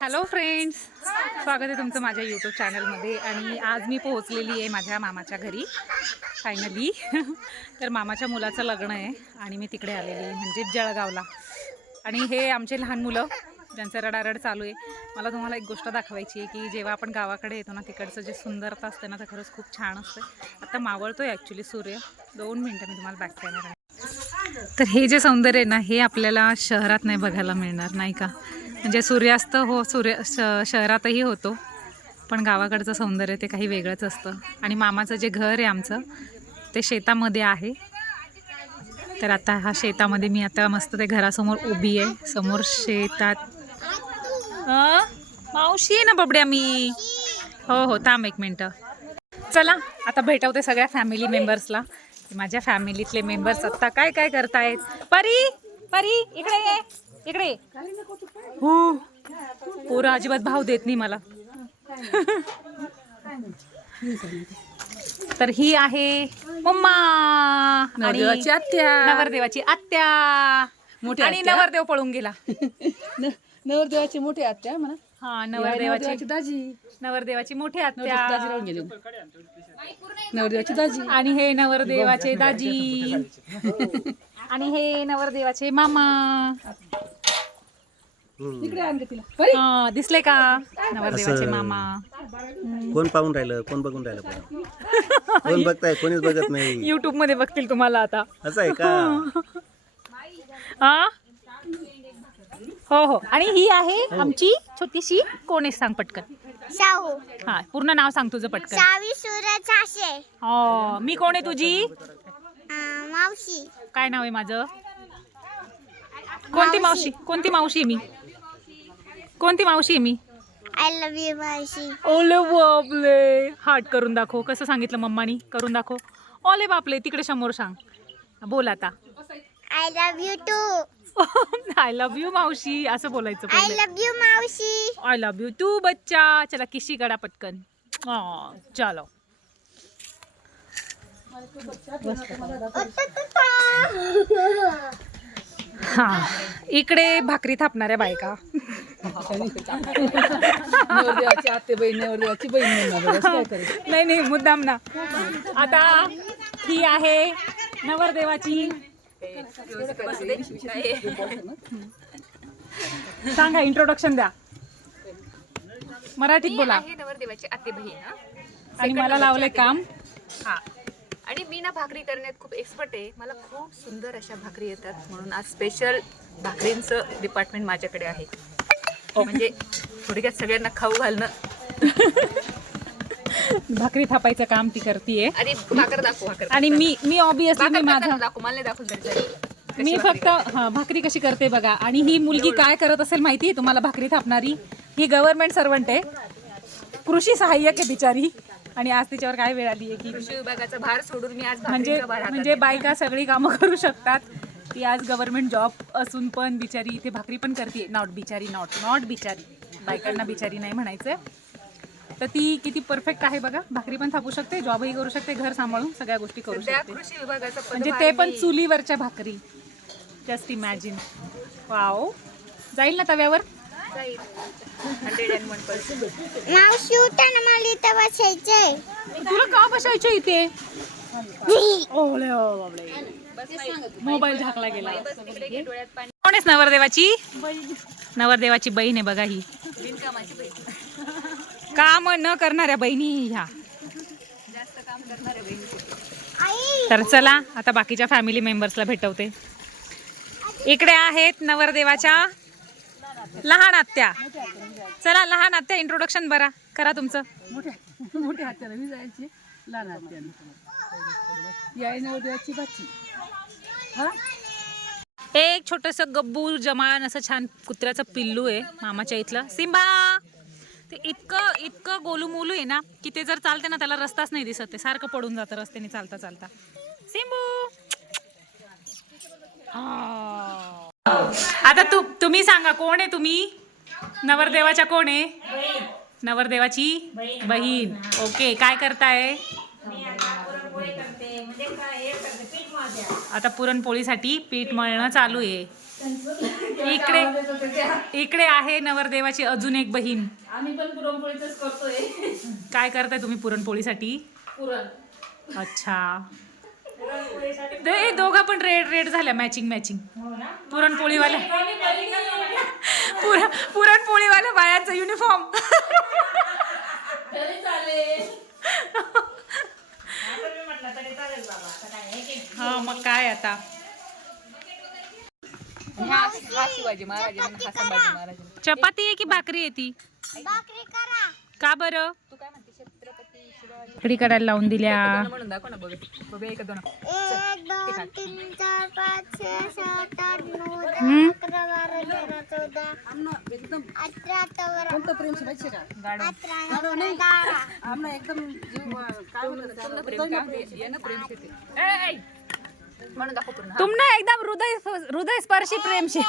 Hello friends, स्वागत आहे तुमचं माझ्या यूट्यूब चॅनलमध्ये. आणि आज मी पोहोचलेली आहे माझ्या मामाच्या घरी फायनली. तर मामाच्या मुलाचं लग्न आहे आणि मी तिकडे आलेली आहे, म्हणजे जळगावला. आणि हे आमचे लहान मुलं ज्यांचं रडारड चालू आहे. मला तुम्हाला एक गोष्ट दाखवायची आहे की जेव्हा आपण गावाकडे येतो ना, तिकडचं जे सुंदरता असते ना, ते खरंच खूप छान असते. आता मावळतो आहे ॲक्च्युली सूर्य. 2 मिनटं मी तुम्हाला बॅक कॅमेरा. तर हे जे सौंदर्य आहे ना, हे आपल्याला शहरात नाही बघायला मिळणार, नाही का? म्हणजे सूर्यास्त हो, शहरातही होतो, पण गावाकडचं सौंदर्य ते काही वेगळंच असतं. आणि मामाचं जे घर आहे आमचं, ते शेतामध्ये आहे. तर आता हा शेतामध्ये मी आता मस्त ते घरासमोर उभी आहे. समोर शेतात मावशी आहे ना बबड्या मी. हो हो, थांब 1 मिनटं. चला आता भेटवते सगळ्या फॅमिली मेंबर्सला. माझ्या फॅमिलीतले मेंबर्स आता काय काय करतायत. परी परी इकडे ये, इकडे ये. हो, पोरं अजिबात भाव देत नाही मला. तर ही आहे मम्मा आणि नवरदेवाची आत्या. आणि नवरदेव पळून गेला. नवरदेवाची मोठी आत्या म्हणा. हा, नवरदेवाची दाजी. नवरदेवाची मोठी आत्या. राहून गेली. नवरदेवाची दाजी. आणि हे नवरदेवाचे दाजी. आणि हे नवरदेवाचे मामा. इकडे आणले तिला. दिसले का नवरदेवाचे मामा? कोण पाहून राहिलं, कोण बघून राहिलं, कोण बघताय? कोणीच बघत नाही. युट्यूब मध्ये बघतील तुम्हाला आता. असं आहे का? हो हो. आणि ही आहे आमची छोटीशी. कोण आहे सांग पटकन. शाहू. हा, पूर्ण नाव सांग तुझं पटकन. शावी सूरज हाशे. हो, मी कोण आहे तुझी? मावशी. काय नाव आहे माझं? कोणती मावशी? कोणती मावशी आहे मी? कोणती मावशी आहे मी? आय लव्ह यू मावशी. ओले बापले. हार्ट करून दाखव. कसं सांगितलं मम्मानी? करून दाखव. ओले बापले. तिकडे समोर सांग. बोल आता. I love you too. I love you मावशी असं बोलायचं आय पहिले. लव्ह यू मावशी. आय लव्ह यू टू बच्चा. चला किशी करा पटकन. चलो. हा, इकडे भाकरी थापणाऱ्या बायका. नवरदेवाची आत्या बहीण, नवरदेवाची बहीण म्हणणार. काय करायचं? नाही नाही, मुद्दाम ना. आता ही आहे नवरदेवाची. सांगा, इंट्रोडक्शन द्या. मराठीत बोला. नवरदेवाची आत्ते बहीण. आणि मला लावले काम. हा, आणि मी ना भाकरी करण्यात खूप एक्सपर्ट आहे. मला खूप सुंदर अशा भाकरी येतात, म्हणून आज स्पेशल भाकरींचं डिपार्टमेंट माझ्याकडे आहे. म्हणजे थोडक्यात सगळ्यांना खाऊ घालणं. भाकरी थापायचं काम ती करतीये. आणि भाकर दाखव. भाकर आणि मी ऑब्विसली मी माझा दाखव. मला नाही दाखवलं. मी फक्त भाकरी कशी करते बघा. आणि ही मुलगी काय करत असेल माहिती तुम्हाला? भाकरी थापणारी ही गव्हर्नमेंट सर्वंट आहे, कृषी सहाय्यक आहे बिचारी. आणि आज तिच्यावर काय वेळ आली आहे की कृषी विभागाचा भार सोडून मी आज म्हणजे बायका सगळी कामं करू शकतात. ती आज गव्हर्नमेंट जॉब असून पण बिचारी इथे भाकरी पण करते. नॉट बिचारी, नॉट बिचारी. बायकांना बिचारी नाही म्हणायचं. तर ती किती परफेक्ट आहे बघा. भाकरी पण थापू शकते, जॉबही करू शकते, घर सांभाळून सगळ्या गोष्टी करू शकते. कृषी विभागाचा म्हणजे ते पण चुलीवरच्या भाकरी. Just imagine. वाव. जाईल ना तव्यावर? 101%. मावशी उठा ना, मला इथं बसायचंय. तुला का बसायचं इथे? ओले मोबाईल झाकला गेला. कोण आहेस? नवरदेवाची नवरदेवाची बहीण आहे बघा ही. बिनकामाची बहीण. काम न करणाऱ्या बहिणी ह्या. जास्त काम करणाऱ्या बहिणी. आई. तर चला आता बाकीच्या फॅमिली मेंबर्सला भेटवते. इकडे आहेत नवरदेवाच्या लहान आत्या. चला लहान आत्या, इंट्रोडक्शन बरा करा तुमचं. मोठ्या हात्याला मी जायची, लहान हात्याला. या नवरदेवाची बाची. हा, एक छोटस गब्बू जमान असं छान कुत्र्याचं पिल्लू आहे मामाच्या इथलं. सिम्बा. ते इतकं गोलूमोलू आहे ना की ते जर चालते ना, त्याला रस्ताच नाही दिसत. ते सारखं पडून जातं रस्त्याने चालता चालता. सिम्बू. आता तुम्ही सांगा, कोण आहे तुम्ही? नवरदेवाच्या कोण आहे? नवरदेवाची बहीण. ओके, काय करताय? आता पुरणपोळीसाठी पीठ मळणं चालू आहे. इकडे इकडे आहे नवरदेवाची अजून एक बहीण. आम्ही पण पुरणपोळीच करतोय. काय करताय तुम्ही पुरणपोळीसाठी? पुरण अच्छा, ते दोघा पण रेड झाल्या मॅचिंग पुरणपोळीवाल्या पुरणपोळीवाल्या बायांचा युनिफॉर्म. तरी चालेल. हा मग काय आता. हा शिवाजी महाराज हा संभाजी महाराज. चपाती आहे की भाकरी आहे ती? भाकरी करा. का बरं? तू काय म्हणते छत्रपती शिवाजी भाकरी करायला लावून दिल्या. म्हणून दाखव ना बघ बघूया एक दोन 1 2 3 4 5 6 7 8 9 10 हम्म. 11 12 13 14 एकदम 18 18 कोणतं प्रेम शिवायचे का? 18 आमना एकदम जीव काय म्हणतात प्रेम का ये ना प्रेम शेती ए म्हणून दाखव पूर्ण हा. तुमना एकदम हृदय स्पर्शी प्रेमशी. 17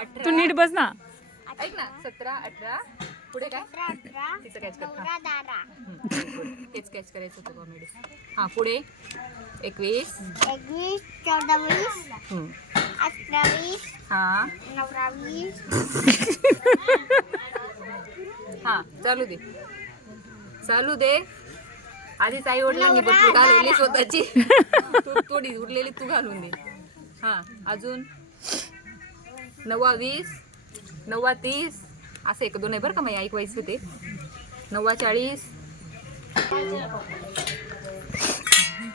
18 तू नीट बस ना. ऐक ना 17 18 पुढे काय 18 तिचं कॅच कर 19 12 तेच कॅच करायचं होतं कॉमेडी. हा पुढे 21 21 14 20 18 20 हा 19 20 हा चालू दे आधीच आई वडिलांनी बटू घालवली स्वतःची तू थोडी उरलेली तू घालून दे. हा अजून 9 20 9 30 असं 1 2 आहे बरं का मग ऐकवायचं ते 9 40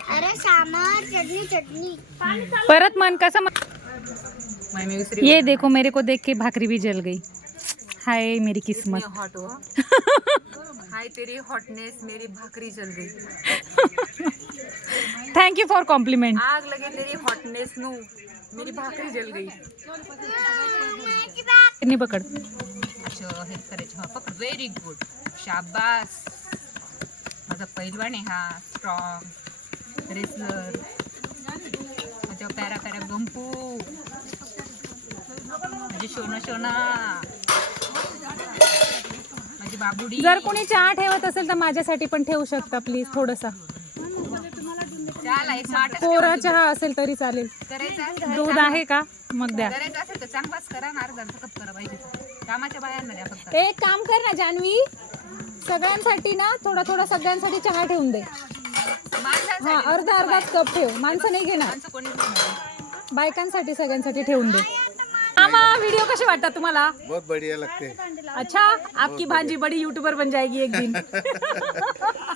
अरे सामर चटनी परत मन कसं मी विसरी ये देखो मेरे को देख के भाकरी भी जल गई. हाय मेरी किस्मत. हॉट हो हाय तेरी हॉटनेस मेरी भाकरी जल गई. Thank you for compliment. आग लगे तेरी हॉटनेस नू मेरी भाकरी जल गई. नहीं पकड़. अच्छा हे करायचं हा पकड व्हेरी गुड शाबास. माझा पैलवान आहे हा स्ट्रॉंग रेसलर माझ्या पॅरा गंपू माझी शोना माझी बाबुडी. जर कोणी चहा ठेवत असेल तर माझ्यासाठी पण ठेवू शकता प्लीज थोडसा. चहाला एक स्मार्ट कोरा चहा असेल तरी चालेल. करायचा दूध आहे का मग द्या. करायचं असेल तर चांगलाच करा ना अर्धा कप करा पाहिजे तर. कामाच्या बायांना द्या फक्त. एक काम कर ना जानवी, सगळ्यांसाठी ना थोडा सगळ्यांसाठी चहा ठेवून दे. माणसांसाठी हा अर्धा कप ठेव. माणसं नाही घेणार, माणसं कोणी घेणार? बायकांसाठी सगळ्यांसाठी ठेवून दे. मामा व्हिडिओ कसे वाटतात तुम्हाला? बहुत बढ़िया लगते. अच्छा आपकी भांजी बड़ी यूट्यूबर बन जाएगी एक दिन.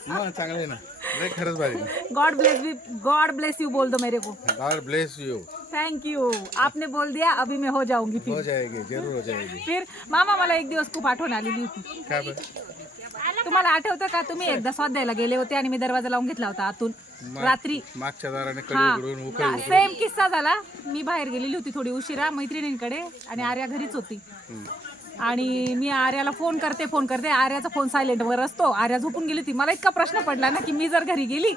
मग चांगले ना, लय खरंच भारी. गॉड ब्लेस यू बोल दो मेरे को. God bless you. Thank you, आपने बोल दिया अभी मैं हो जाऊंगी हो फिर. जाएगी, जरूर हो जाएगी. फिर मामा मला एक दिवस खूप आठवण आलेली होती. काय बरं? तुम्हाला आठवतं का तुम्ही एकदा स्वाध्यायला गेले होते आणि मी दरवाजा लावून घेतला होता आतून रात्री. मागच्या दाराने हा कडी उघडून उकळी. सेम किस्सा झाला. मी बाहेर गेलेली होती थोडी उशिरा मैत्रिणींकडे आणि आर्या घरीच होती. आणि मी आर्याला फोन करते आर्याचा फोन सायलेंट वर असतो. आर्या झोपून गेली होती. मला इतका प्रश्न पडला ना की मी जर घरी गेली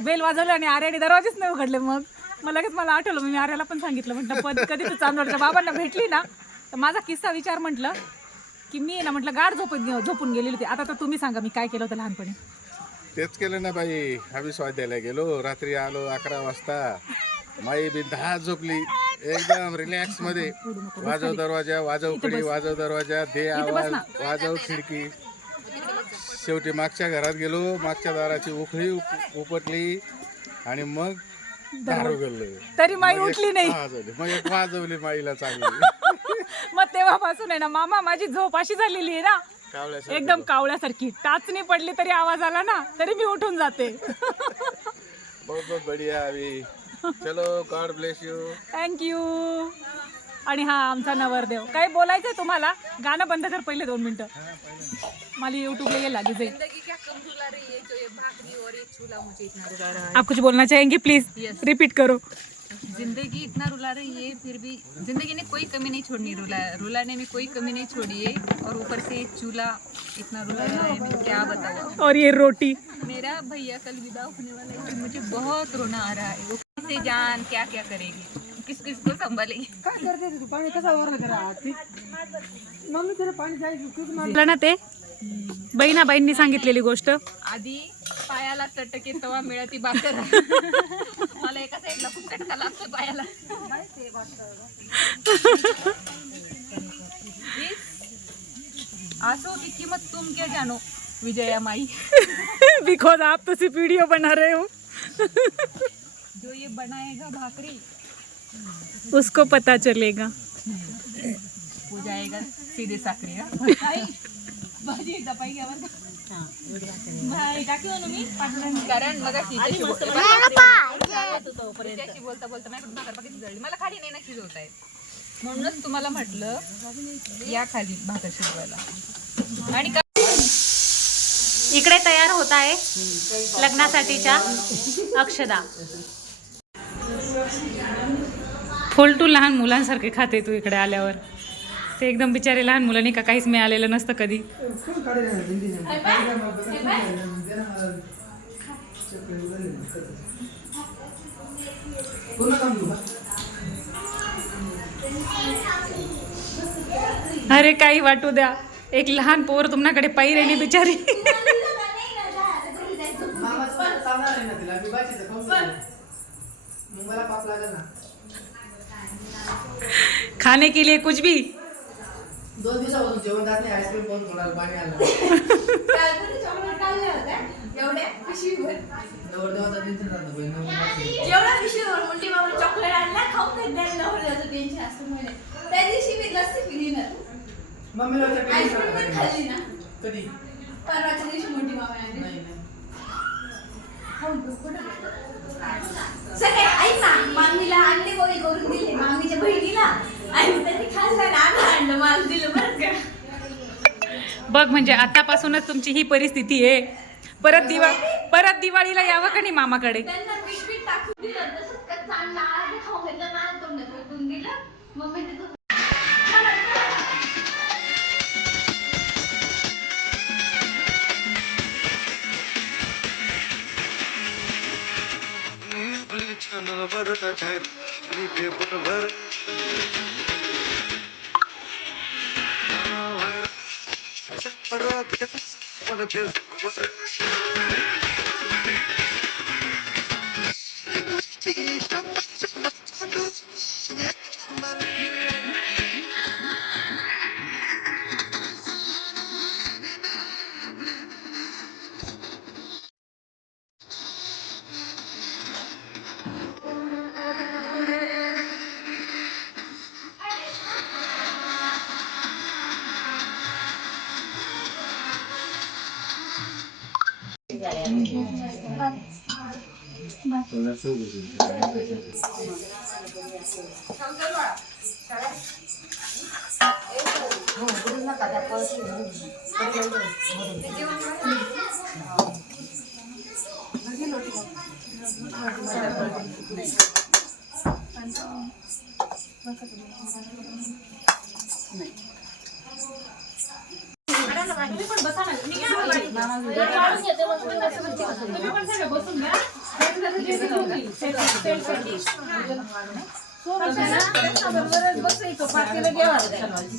बेल वाजवलं आणि आर्याने दरवाजेच नाही उघडले. मग लगेच मला आठवलं. मी आर्याला पण सांगितलं म्हटलं पण कधी तू चांदवडच्या बाबांना भेटली ना तर माझा किस्सा विचार म्हटलं की मी ना म्हटलं गाढ झोपून गेलेली होती. आता तर तुम्ही सांगा मी काय केलं होतं लहानपणी. तेच केलं ना बाई. आम्ही स्वाध्याला गेलो, रात्री आलो 11 वाजता. माई बिनधास्त झोपली एकदम रिलॅक्स मध्ये. वाजव दरवाजा, वाजव कडी, वाजव दरवाजा, दे आवाज, वाजव खिडकी. शेवटी मागच्या घरात गेलो, मागच्या दाराची उखळी उपटली आणि मग दार उघडलं. तरी माई उठली नाही. मग एक वाजवली माईला चांगली. मग तेव्हापासून आहे ना मामा माझी झोप अशी झालेली आहे ना कावळ्यासारखी. एकदम कावळ्यासारखी. टाचणी पडली तरी आवाज आला ना तरी मी उठून जाते. बहुत बढ़िया अभी. चलो गॉड ब्लेस यू. थँक्यू. आणि हा आमचा नवरदेव. काही बोलायचंय तुम्हाला? गाणं बंद कर पहिले 2 मिनिटं. मला यूट्यूबला ये लागे जाईल. जिंदगी क्या कम रुला रही है जो ये भाकरी और ये चूल्हा मुझे इतना रुला रहा है. आप कुछ बोलना चाहेंगे प्लीज? रिपीट करो. जिंदगी इतना रुला रही है फिर भी जिंदगी ने कोई कमी नहीं छोड़नी. रुलाने में कोई कमी नहीं छोड़ी है और ऊपर से चूल्हा इतना रुला रहा है मैं क्या बताऊँ. और ये रोटी. मेरा भैया कल विदा होने वाला है तो मुझे बहुत रोना आ रहा है. वो कैसे जान क्या क्या करेगी, किस किस को संभालेगी. काय करते तू? पाणी कसा वर करा? मम्मी तेरे पाणी जायचं बोला ना ते बहिणींनी सांगितलेली गोष्ट. आधी पायाला चटके तेव्हा मिळती भाकर. मला एका साईडला खूप चटका लागतो पायाला. आंसू की कीमत तुम क्या जानो विजया माई. बिकॉज आप तो सिर्फ वीडियो बना रहे हो. जो ये बनाएगा भाकरी उसको पता चलेगा. हो जाएगा सीधे साखरी. कारण मग बोलता बोलता माझ्याकडून भाकर बाकी जळली. मला खाली नाही ना शिजवता येत, म्हणूनच तुम्हाला म्हटलं या खाली भाकर शिजवायला. आणि इकडे तयार होत आहे लग्नासाठीच्या अक्षदा. फुलटू लहान मुलांसारखे खाते तू इकडे आल्यावर. ते एकदम बिचारे लहान मुलांनी का काहीच मिळालेलं नसतं कधी. अरे काही वाटू द्या, एक लहान पोर तुमच्याकडे पायी राहिली बिचारी. खाने के लिए कुछ भी. 2 दिवसापासून जेवण जात नाही. आईस्क्रीम पाहून थोडा पाणी आलं. मम्मीला कधी परवाच्या दिवशी मोठी मामा सगळे ऐक ना, मामीला अंडे गोळी करून दिले मामीच्या बहिणीला आणि त्यांनी खाल्लं ना आणलं मला दिलं बरं का. बघ म्हणजे आतापासूनच तुमची ही परिस्थिती आहे. परत दिवाळीला यावं का नाही मामाकडे. त्यांना पीठ टाकून दिलं तसंच कच्चा अंडा अर्धा खाऊन घेतलं मला तोंडात ओतून दिलं. मम्मी ते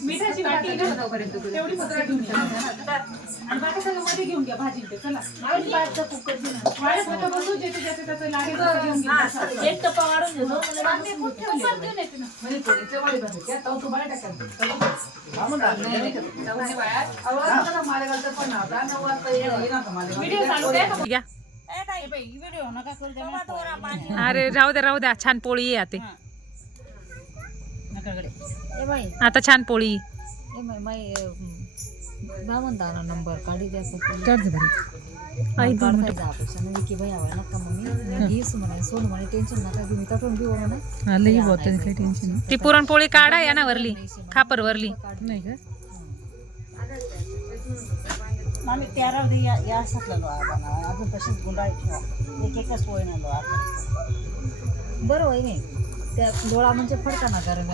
मिठाची वाटी तेवढी पत्र घेऊन या आणि बाकी सगळं मध्ये घेऊन घ्या भाजी. चला बसू जेथे ज्याचे त्याचं लागेल घेऊन घ्या. एक टप्पा वाढून घेतो व्हिडिओ चालू द्या. अरे राहू द्या छान पोळी आहे आता. आता छान पोळी. नंबर काढी द्या टेन्शन नका घेऊ. ती पुरणपोळी काढा या ना वरली खापर वरली. नाही का आम्ही 13 या सकलेलो अजून तशीच गुंडाळी ठेवा. एक एकच पोळी नेलो आता. बरं होय नाही त्या डोळा म्हणजे फडका ना गरम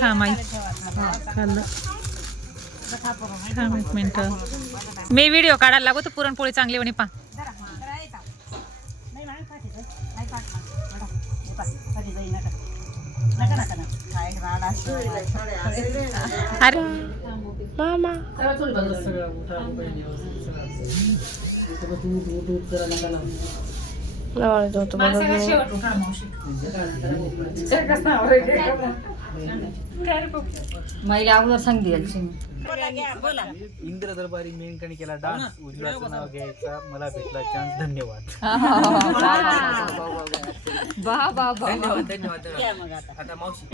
खा माई खाल्लं. थांब एक मिनिट मी व्हिडिओ काढायला लागू तर पुरणपोळी चांगली म्हणे पा. अरे मामा महिला अगोदर सांगते याची. इंद्र दरबारी मेनकाने केला डान्स, उजव्याचं नाव घ्यायचा, मला भेटला चान्स, धन्यवाद.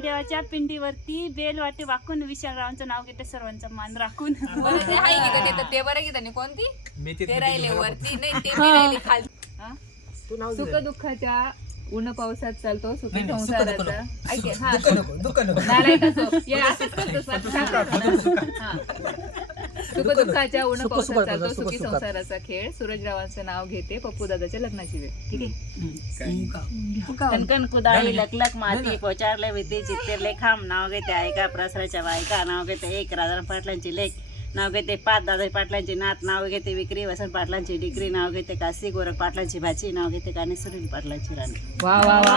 देवाच्या पिंडीवरती बेल वाटे वाकून विशालरावांचं नाव घेते, सर्वांचा मान राखून. ते बरं गीताने कोणती मेथीत ते राहिले वरती नाही ते बी राहिले खाली. सुख दुःखाच्या ऊन पावसात चालतो सुखी संसाराचा ऐक हा नारायण असो ये असंच करतोस हा. सुख दुःखाच्या ऊन पावसात चालतो सुखी संसाराचा खेळ, सूरजरावांचं नाव घेते, पप्पू दादाच्या लग्नाची वेळ. ठीक आहे. कणकण कुदाळी लकलक माती पोचारले भीती चित्तेरले खांब नाव घेते ऐका प्रसराच्या बायका नाव घेते एक राजाराम पाटलांची लेख नाव घेते 5 दादा पाटलांची नात नाव घेते विक्री वसंत पाटलांची डिग्री नाव घेते काशी गोरख पाटलांची भाची नाव घेते काने सुनील पाटलांची राणी. वा वा वा.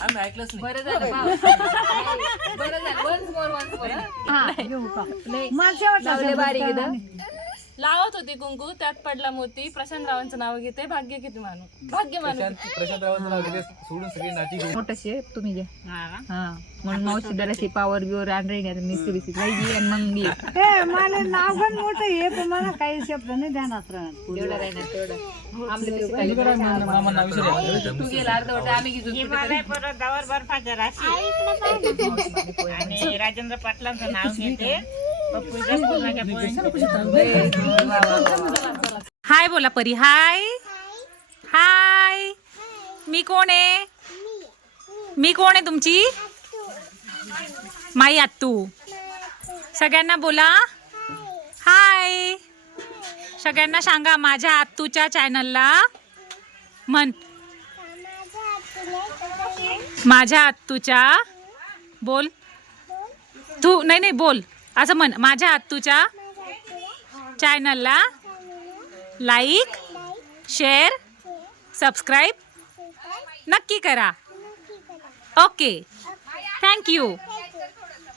आम्ही ऐकलंच नाही. बरं झालं भाऊ. बरं झालं वन्स मोर लावले बारीक इथं. लावत होती कुंकू, त्यात पडला मोती, प्रशांतरावांचं नाव घेते, भाग्य किती मानू, भाग्य मानू. प्रशांत रावांचं नाव घेते, सोडून सगळी नाटी घेऊन. मोठं आहे तुम्ही घ्या हा म्हणून मावशी जराशी पावर बिवर आणली नाही मिस्त्री बिस्त्री पाहिजे आणि मग घे. मला नाव पण मोठं आहे पण मला काही शब्द नाही ध्यानात राहत. तेवढं राहणार तेवढं आमले पैसे खाली मामांना विचारूया. तू गेला अर्धवट आम्ही घेतो परत बर्फाच्या राशी आणि राजेंद्र पाटलांचं नाव घेते. हाय बोला परी. हाय हाय. मी कोण आहे? मी कोण आहे तुमची? माई आत्तू. सगळ्यांना बोला हाय. सगळ्यांना सांगा माझ्या आत्तूच्या चॅनलला म्हण. माझ्या आत्तूच्या बोल तू नाही नाही बोल असं म्हण. माझ्या आत्तूच्या चॅनलला लाईक शेअर सबस्क्राईब नक्की करा. Okay thank you.